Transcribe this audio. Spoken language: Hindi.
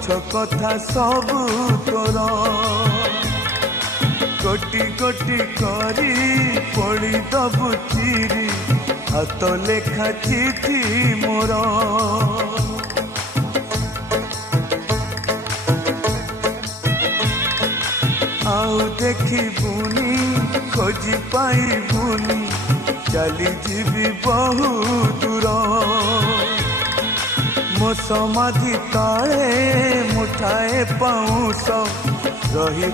पछ कथा सब तोर कोटि कोटि करी पड़ी दबु चिरी हाथ लेखा चिठी मोर आउ देखिबुनी खोजी पाइबुनी चली जीवी बहु दूर मो समाधि तले मुठाए पाउस रही